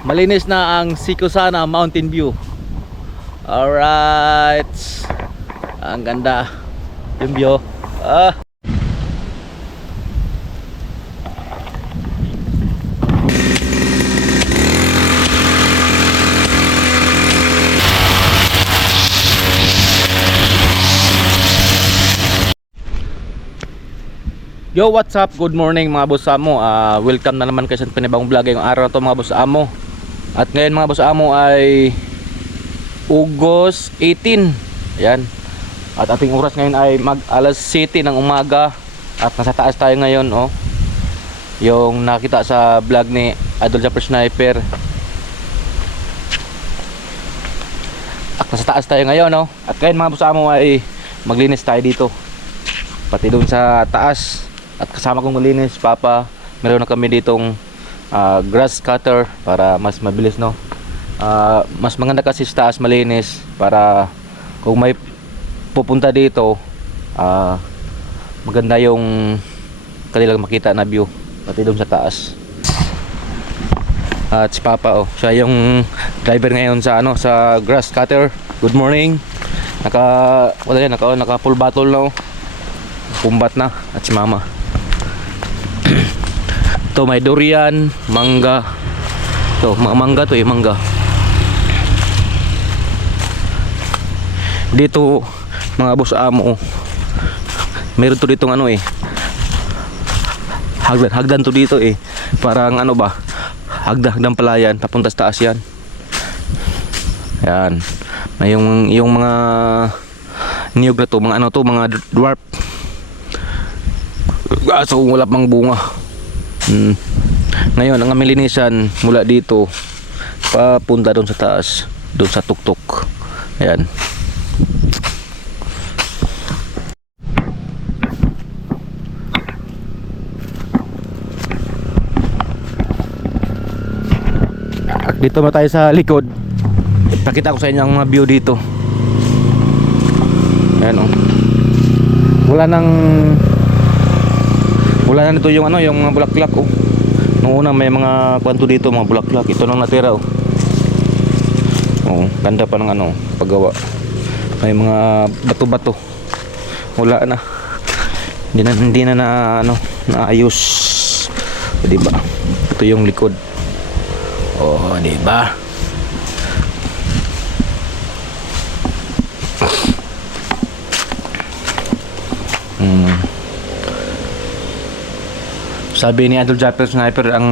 Malinis na ang Sikusana Mountain View. Alright. Ang ganda yung view. Yo, what's up? Good morning mga boss amo. Welcome na naman kayo sa panibagong vlog ngayong araw na to mga boss amo. At ngayon mga boss amo ay August 18. Ayan. At ating oras ngayon ay mag alas 7 ng umaga. At nasa taas tayo ngayon, oh. Yung nakita sa vlog ni Idol Japper Sniper. At nasa taas tayo ngayon, oh. At ngayon mga boss amo ay maglinis tayo dito. Pati doon sa taas. At kasama kong malinis, Papa. Meron na kami ditong grass cutter para mas mabilis, no. Mas maganda kasi sa taas malinis para kung may pupunta dito, maganda yung kanilang makita na view pati doon sa taas. At si Papa, oh, siya yung driver ngayon sa sa grass cutter. Good morning. Naka full bottle na, oh. Pumbat na. At si Mama. Ito may durian, mangga. Ito, mangga to, mangga. Dito mga boss amo, meron to ditong hagdan to dito, parang hagdan palayan papunta sa taas yan. Yan. May yung mga niyog na to, mga dwarf. So wala pang bunga. Ngayon ang aming linisan mula dito papunta doon sa taas, doon sa tuktok. Ayan. Dito na tayo sa likod. Pakita ko sa inyo ang mga view dito. Ayan, oh. Wala na nito yung yung mga bulaklak, oh. Noong una may mga kwanto dito, mga bulaklak. Ito nang natira, oh. Oh, ganda pa ng paggawa. May mga bato-bato. Wala na. Hindi na naayos. Di ba? Ito yung likod. Oh, di ba? Sabi ni Idol Japper Sniper, ang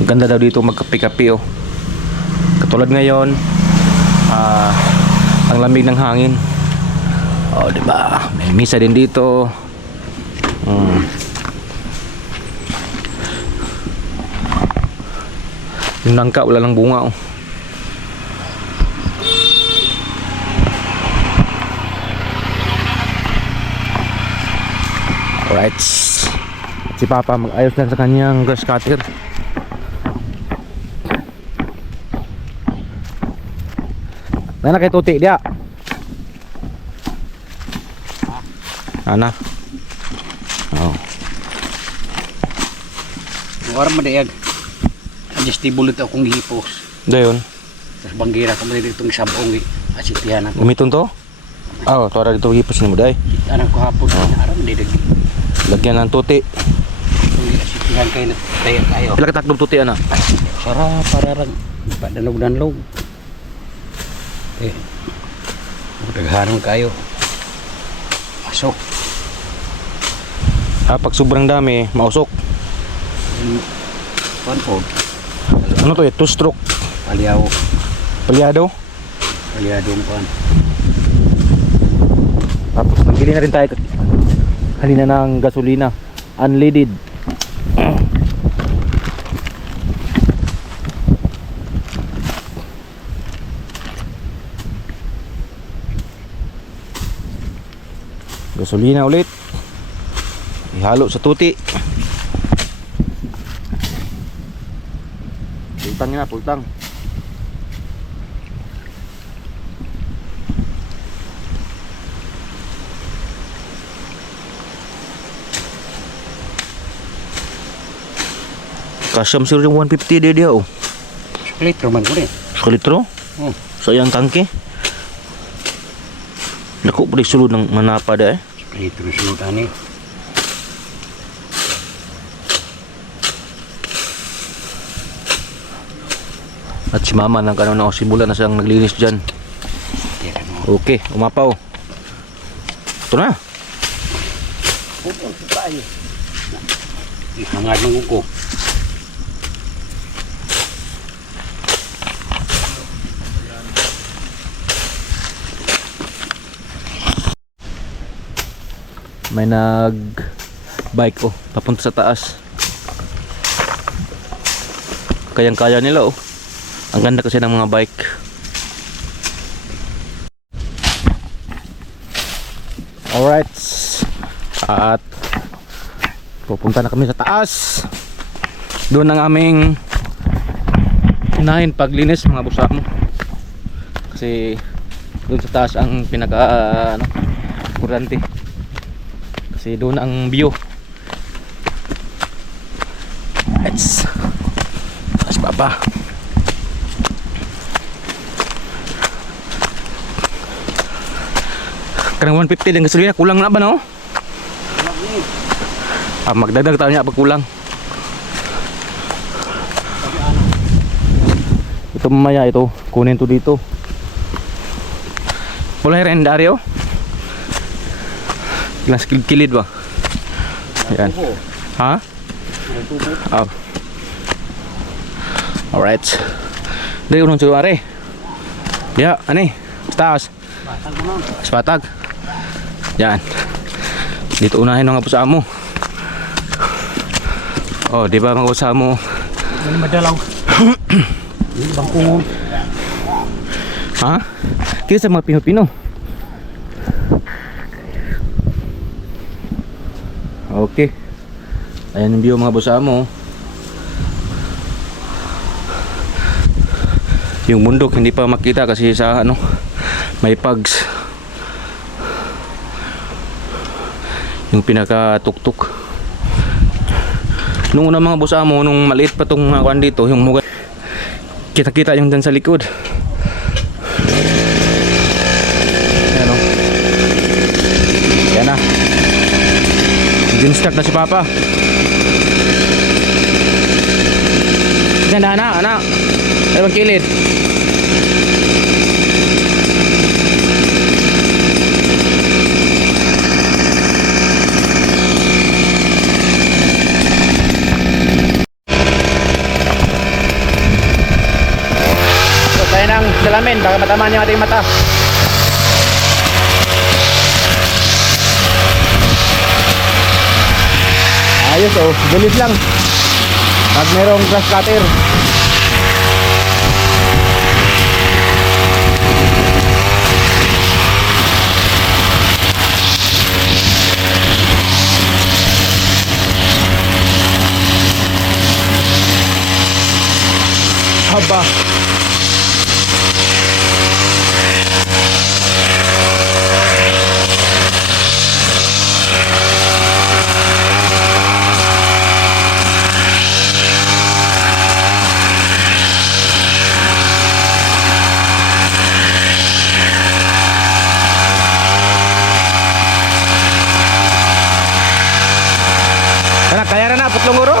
ganda daw dito magkape-kape, oh. Katulad ngayon, ang lamig ng hangin. Oh, di ba? May misa din dito. Yung nangka wala lang bunga, oh. Alright. Si Papa mag-ayos na sa kanyang grass cutter. Nana kay tuti dia. Ana. Oh. Wala man dayag. Adjustable ito akong gihipos. Dayon. Sa banggira ko man ditong sabong asitihan ako. Gumiton to? Oh, tora dito gipos ni mo day. Anak ko hapon na aram didig. Lagyan ng tuti. Asitihan kayo na tayo. Pila ka tatlong tuti ana? Sara pararang padanog-danlog. Daghanon kayo. Masok. Pag sobrang dami, mausok. Panpod. Ano to, two stroke? Palyaw. Palyado? Palyadong pan. Tapos nagbili na rin tayo halina ng gasolina, unleaded. Gasolina ulit, ihalo sa tuti. Pultang na, pultang. Kasyam sir yung 150 dia oh. Litro man ko rin. 1 litro? Oh. So yung tangke. Naku, pwede sulod ng manapa da eh. Litro sulod ani. At si mama nang kanon na simula na siyang naglinis dyan. Tira mo. Okay, umapaw. Ito na. Pupon sa tayo. Ihangad ng uko. May nag bike oh, papunta sa taas. Kayang-kaya nila oh. Ang ganda kasi ng mga bike. Alright. At pupunta na kami sa taas. Doon ang aming unahin paglinis mga busamo. Kasi doon sa taas ang pinaka kurante. Kasi doon ang view. Let's taas baba. Kanang 150 din gasolina, kulang na ba no? Magdagdag tayo niya pag kulang. Ito mamaya ito, kunin to dito. Wala rin Dario. Ilang kilid ba? Yan. Ha? Oh. Alright. Dali unong suwari. Ya, ani? Taas. Spatag. Yan. Dito unahin mga pusamo. Oh, di ba mga pusamo? Ini madalaw. Bangkungon. Ha? Kaya sa mga Pino-Pino. Okay. Ayan yung view mga busamo. Yung bundok hindi pa makita kasi sa ano, may pugs. Yung pinaka tuktok. Nung una mga busamo, nung maliit pa tong kuan dito, yung muga, kita-kita yung dyan sa likod. Ayan o. Ayan na. Start na si Papa. Ganda na, anak. Ay magkilid. So, tayo ng salamin, baka matamaan yung ating mata. Ayos oh, gulis lang. Pag merong grass cutter. Haba. Kaya na putlong uro.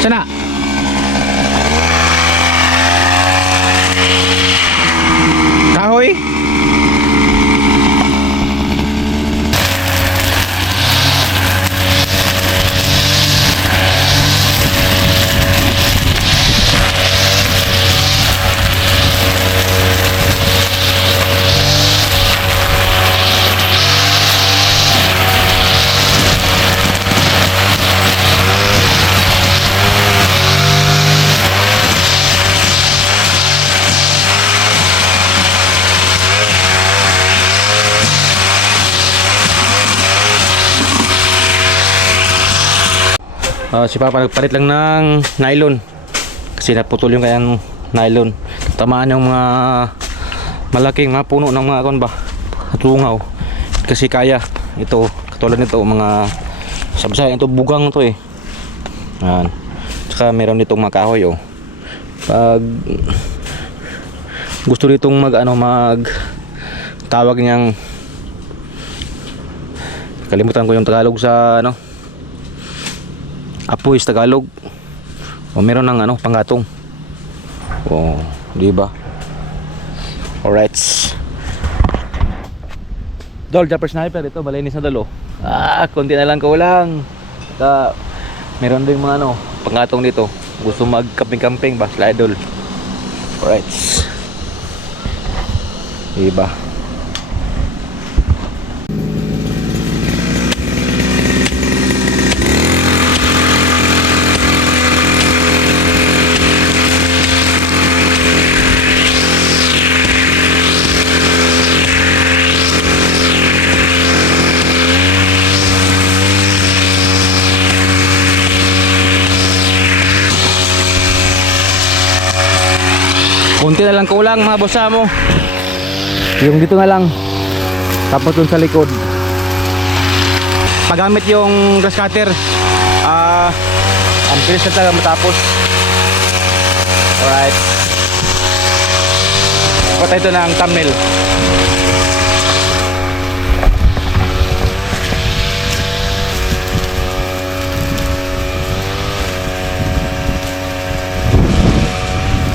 Sana. Kahoy. Si Papa nagpalit lang ng nylon kasi naputol yung kayang nylon. Tamaan yung mga malaking mga puno ng mga kon ba, tungaw. kasi kaya ito, katulad nito mga sabsay, ito bugang to eh. Yan. Tsaka meron ditong mga kahoy oh. Pag gusto ditong mag tawag niyang, kalimutan ko yung Tagalog sa apoy sa Tagalog. O meron ng panggatong. Oh, di ba? Alright. Dol, Japper Sniper, ito balinis na dalo. Konti na lang kulang. Meron ding mga panggatong dito. Gusto mag-camping-camping ba? Sila idol. Alright. Diba? Kunti na lang kulang mga boss mo. Yung dito na lang. Tapos dun sa likod. Paggamit yung grass cutter, ang bilis na talaga matapos. Alright. Patay ito ng thumbnail.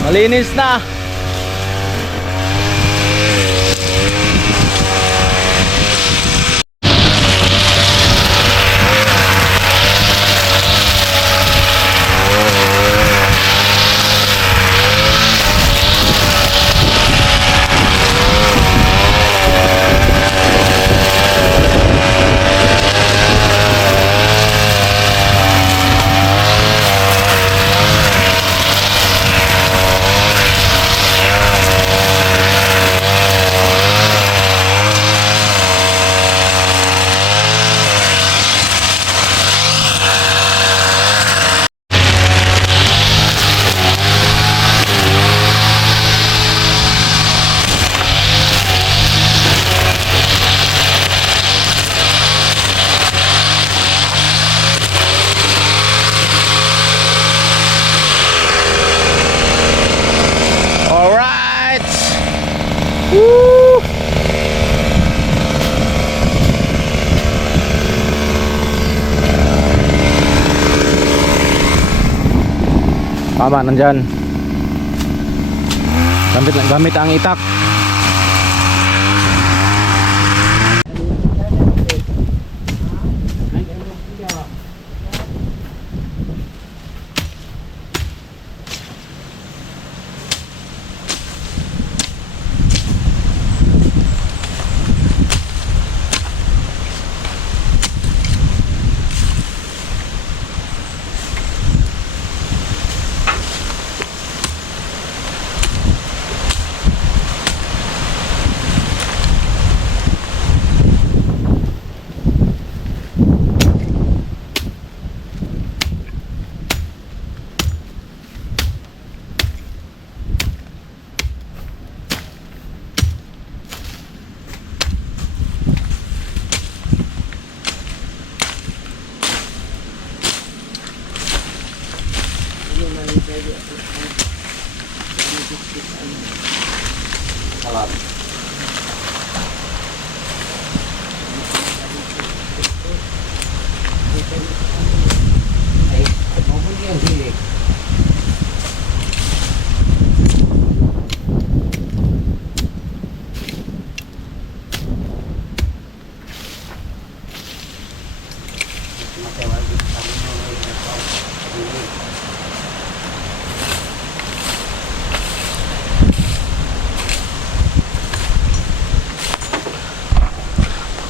Malinis na. Woo! Tama, nandyan. Gamit ang itak.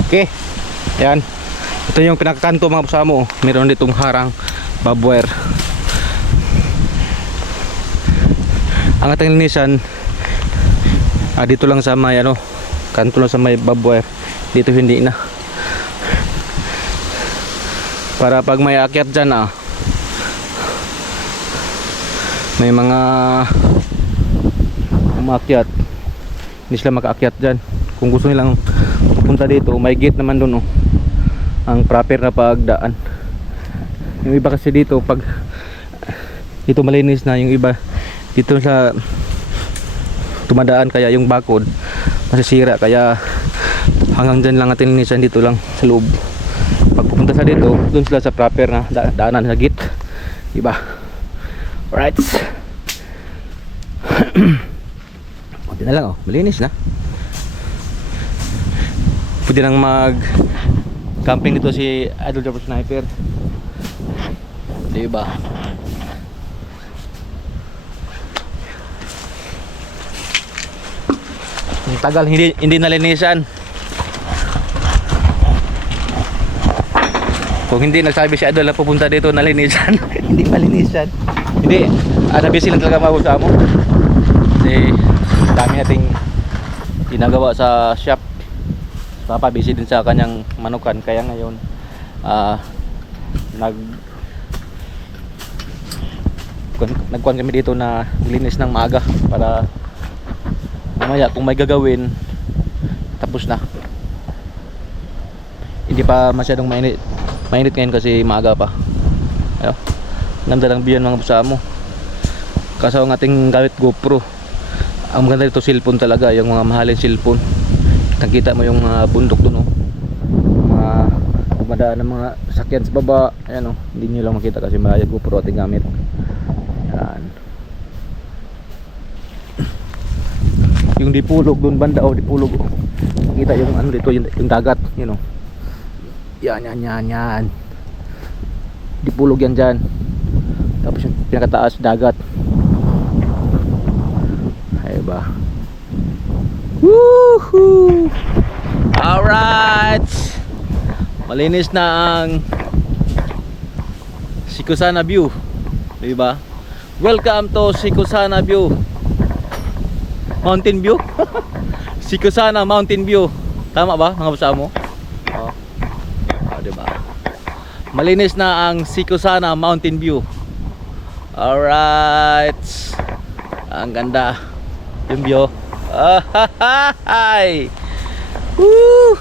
Okay, yan. Ito yung pinakakanto mga kasama. Meron ditong harang barbwire. Ang ating linisan dito lang sa may kanto lang sa may barbwire. Dito hindi na. Para pag may akyat dyan may mga umakyat, hindi sila makaakyat dyan. Kung gusto nilang punta dito, may gate naman doon, oh. Ang proper na pagdaan. Yung iba kasi dito, pag dito malinis na, yung iba dito sa tumadaan, kaya yung bakod masisira, kaya hanggang dyan lang natin linisan, dito lang sa loob. Pag pupunta sa dito, doon sila sa proper na daanan sa gate, diba? Alright. Pwede na lang, oh, malinis na. Pwede nang mag camping dito si Idol Jumper Sniper, diba? Ang tagal hindi nalinisan. Kung hindi nagsabi si Idol na pupunta dito nalinisan, hindi malinisan. Hindi, busy lang talaga mga mo. Kasi dami nating ginagawa sa shop. Papa busy din sa kanyang manukan, kaya ngayon nagkuhan kami dito na linis ng maaga para mamaya kung may gagawin tapos na. Hindi pa masyadong mainit ngayon kasi maaga pa. Ayo, ganda lang biyan mga busa mo. Kaso ang ating gamit GoPro, ang maganda dito cellphone talaga, yung mga mahalin cellphone. Nakita mo yung bundok doon, oh. Mga dumadaan ng mga sakyan sa baba, ayan, oh. Hindi nyo lang makita kasi may GoPro ating gamit. Ayan. Yung dipulog doon banda, oh, dipulog, oh. Nakita yung ano dito, yung dagat, you know. Yan. Dipulog yan dyan. Tapos yung pinakataas dagat. Ay ba? Woohoo! Alright! Malinis na ang Sikusana View, diba? Welcome to Sikusana View Mountain View. Sikusana Mountain View. Tama ba mga basa mo? Oh. Oh, diba? Malinis na ang Sikusana Mountain View. Alright. Ang ganda yung view. Hi. Woo!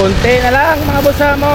Konti na lang mga bosa mo.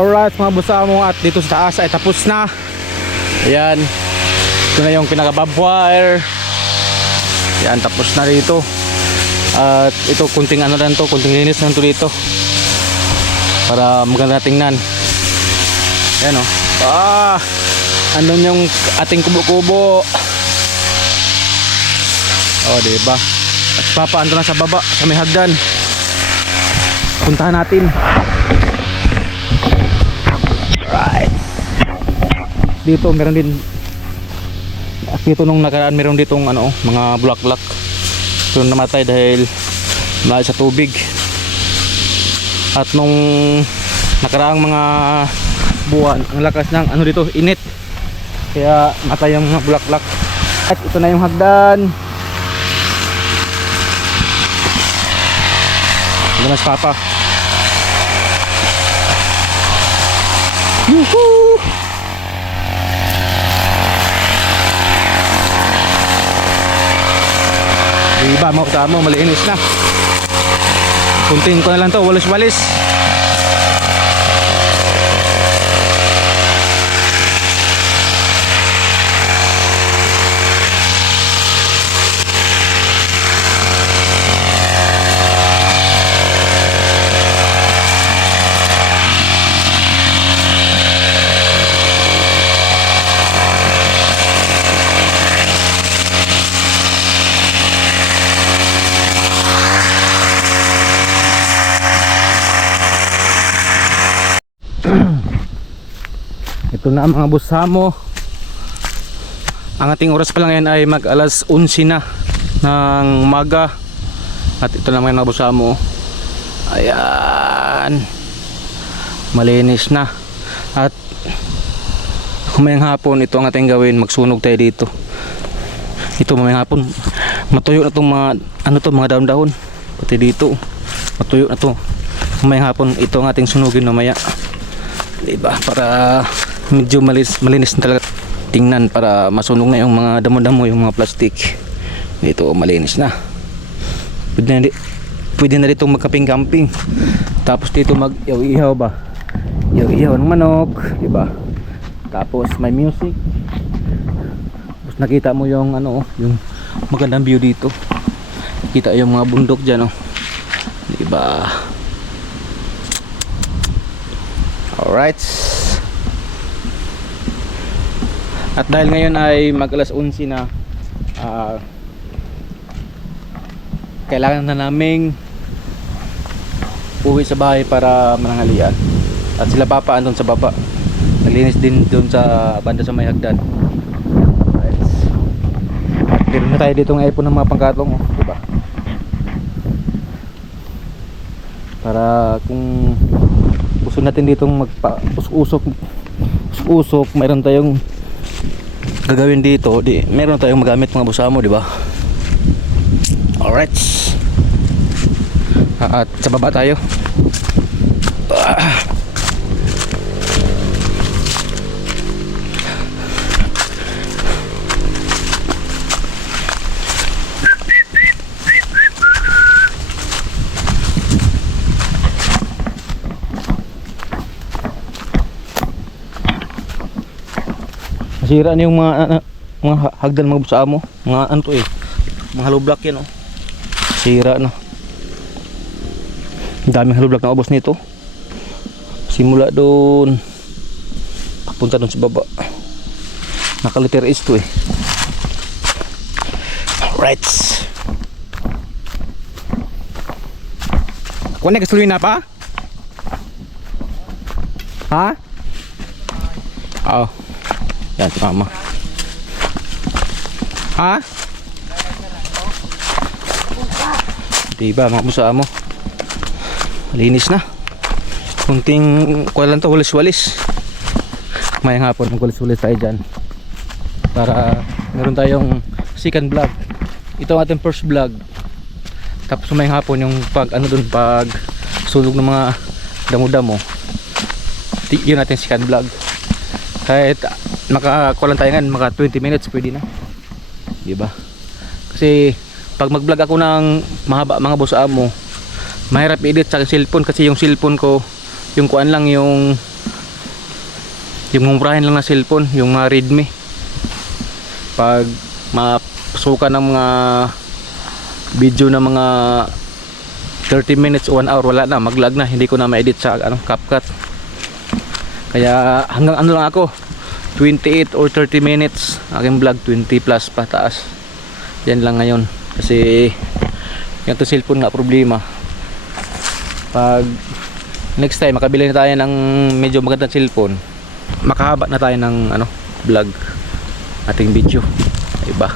Alright mga boss amo, at dito sa taas ay tapos na. Ayan, ito na yung pinaka bob wire. Ayan, tapos na rito. At ito kunting ano lang to, kunting linis lang to dito para maganda tingnan. Ayan o. Andun yung ating kubo-kubo. Diba? At papa ando na sa baba, sa may hagdan. Puntahan natin. Right. Dito meron din, dito nung nakaraan meron ditong ano, mga bulaklak. So namatay dahil malayo sa tubig. At nung nakaraang mga buwan, ang lakas ng ano dito, init. Kaya matay yung mga bulaklak. At ito na yung hagdan. Ito na si Papa. Yuhuu! Diba mga kasama, malinis na. Kunting ko na lang to, walis-walis. Ito na mga busamo. Ang ating oras pa lang yan ay mag alas 11 na ng umaga. At ito naman mga busamo. Ayan, malinis na. At kumayang hapon ito ang ating gawin, magsunog tayo dito. Ito mamayang hapon matuyo na itong mga ano to, mga daon-daon. Pati dito matuyo na to. Mamayang hapon ito ang ating sunugin mamaya. Diba? Para medyo malinis na talaga tingnan, para masunog na yung mga damo-damo, yung mga plastic. Dito malinis na. Pwede na dito magkamping-camping. Tapos dito mag-ihaw ba? Ihaw ng manok, diba? Tapos may music. Tapos nakita mo yung ano, yung magandang view dito. Kita yung mga bundok diyan, oh. Diba? Alright. At dahil ngayon ay mag alas 11 na, kailangan na naming uwi sa bahay para mananghalian. At sila Papa andun sa baba, naglinis din doon sa banda sa may hagdan. Alright. Meron na tayo dito ng ipon ng mga pangkatlong, oh, diba? Para kung gusto natin ditong magpa-usok, mayroon tayong gagawin dito, meron tayong magamit mga busamo, di ba? Alright. At sa baba tayo. Sira na yung mga hagdan mga busamo, mga ano to eh, mga hollow block yan, oh. Sira na. Ang daming hollow block na ubos nito. Simula doon papunta doon sa baba. Nakaliter is to eh. Alright. Kuha na gasolina pa? Ha? Oo. Yan si Mama. Ha? Diba mga busamo, malinis na. Kunting kuha lang to, walis-walis. Mayang hapon mag-walis-walis tayo dyan para meron tayong second vlog. Ito ang ating first vlog. Tapos mayang hapon yung pag ano dun, pag sulog ng mga damo-damo, yun natin second vlog. Kahit makakuha lang tayo nga, maka 20 minutes pwede na, diba? Kasi pag mag vlog ako ng mahaba mga busamo, mahirap edit sa cellphone, kasi yung cellphone ko yung kuan lang, yung yung mumurahin lang na cellphone, yung mga Redmi. Pag mapasukan ng mga video na mga 30 minutes o 1 hour, wala na, mag-lag na, hindi ko na ma-edit sa CapCut. Kaya hanggang ano lang ako, 28 or 30 minutes aking vlog, 20 plus pataas. Yan lang ngayon kasi yung to cellphone nga problema. Pag next time makabili na tayo ng medyo magandang cellphone, makahaba na tayo ng vlog, ating video, diba?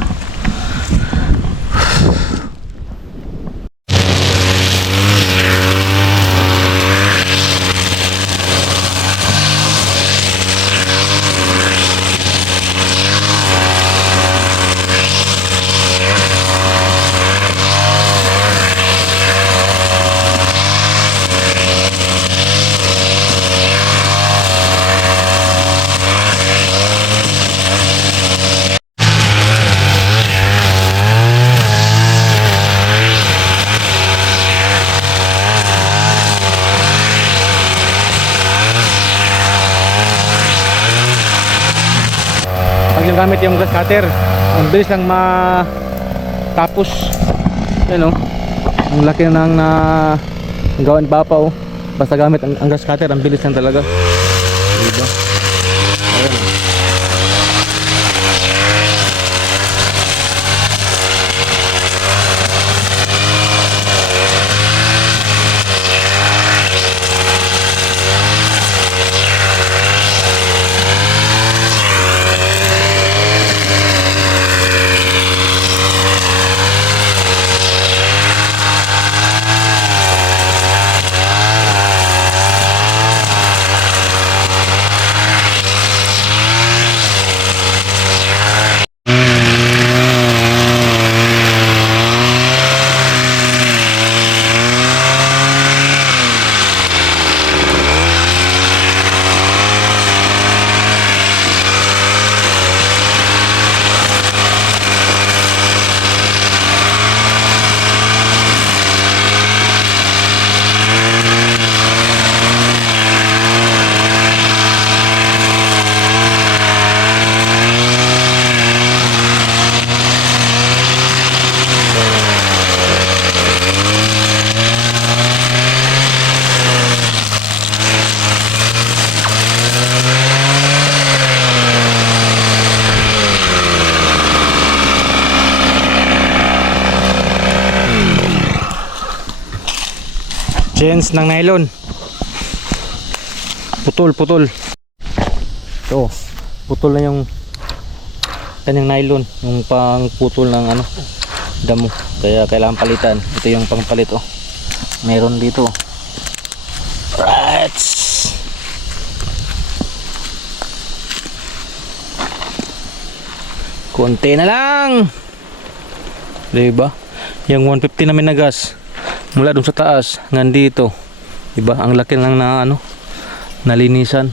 Pag yung gamit yung grass cutter, ang bilis lang matapos. Yan o, ang laki na ng gawin pa oh. Basta gamit ang grass cutter, ang bilis lang talaga, diba? Ayan. Chains ng nylon, putol ito, putol na yung kanyang nylon, yung pang putol ng damo, kaya kailangan palitan. Ito yung pangpalit oh, meron dito. Right, konti na lang, diba? Yung 150 namin na gas mula dun sa taas hanggang dito, diba? Ang laki lang na nalinisan.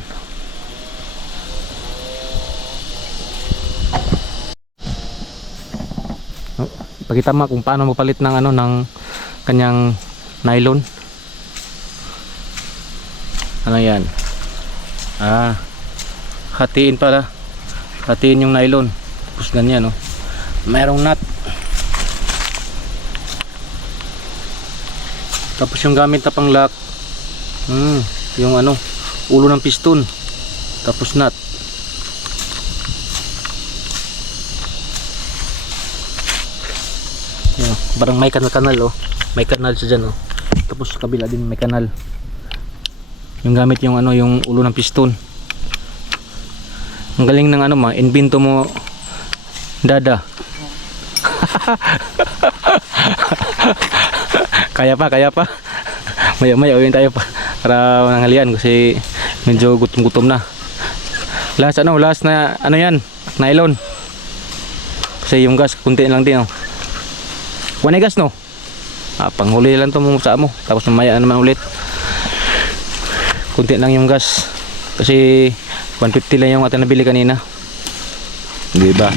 Pakita mo kung paano mapalit ng ng kanyang nylon. Ano yan? Hatiin pala. Hatiin yung nylon. Tapos ganyan oh. Mayroong nut. Tapos yung gamit na pang lock, yung ulo ng piston, tapos nut. Yan, parang may kanal oh, may kanal siya dyan oh. Tapos kabila din may kanal. Yung gamit yung yung ulo ng piston. Ang galing ng invento mo, Dada. Kaya pa. Maya uwin tayo pa para mananghalian kasi medyo gutom na. Last na yan, nylon. Kasi yung gas kunti lang din oh. Wala gas no? Panghuli lang to mo sa mo. Tapos mamaya naman ulit. Kunti lang yung gas. Kasi 150 lang yung ating nabili kanina. Diba?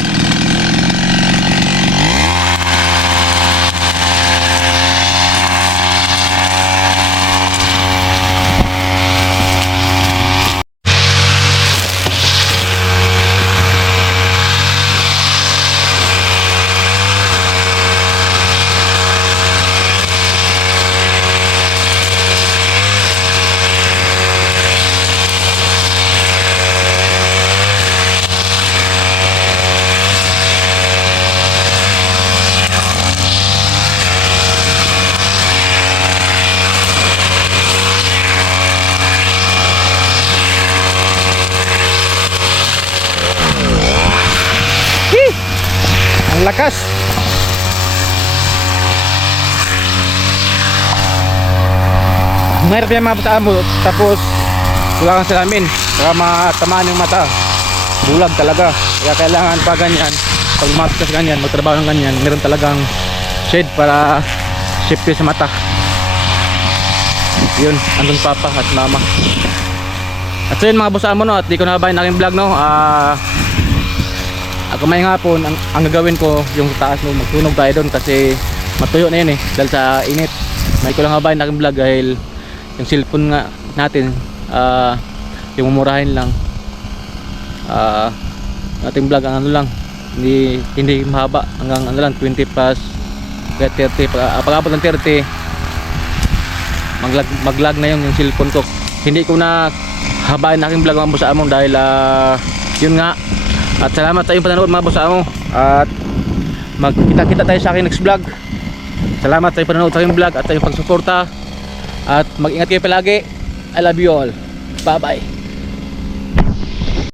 Mahirap yan mga boss amo. Tapos wala kang salamin, saka matamaan yung mata, bulag talaga. Kaya kailangan pa ganyan, pag lumapit ka sa ganyan, magtrabaho ng ganyan, meron talagang shade para safety sa mata. Yun, andun papa at mama. At so yun mga boss amo, no, at di ko nababayin aking vlog, no. Kumain nga po, ang gagawin ko yung sa taas, no, magtunog tayo doon kasi matuyo na yun dahil sa init. May ko lang nababayin aking vlog dahil yung cellphone nga natin, yung mumurahin lang, ating vlog ang ano lang, hindi mahaba, hanggang ano lang 20 plus 30, pag abot ng 30 maglag na yung cellphone ko. Hindi ko na habain aking vlog mga boss amo dahil yun nga. At salamat sa iyong panonood mga boss amo, at magkita-kita tayo sa aking next vlog. Salamat sa iyong panonood sa aking vlog at sa iyong pagsuporta, at mag-ingat kayo palagi. I love you all. Bye bye.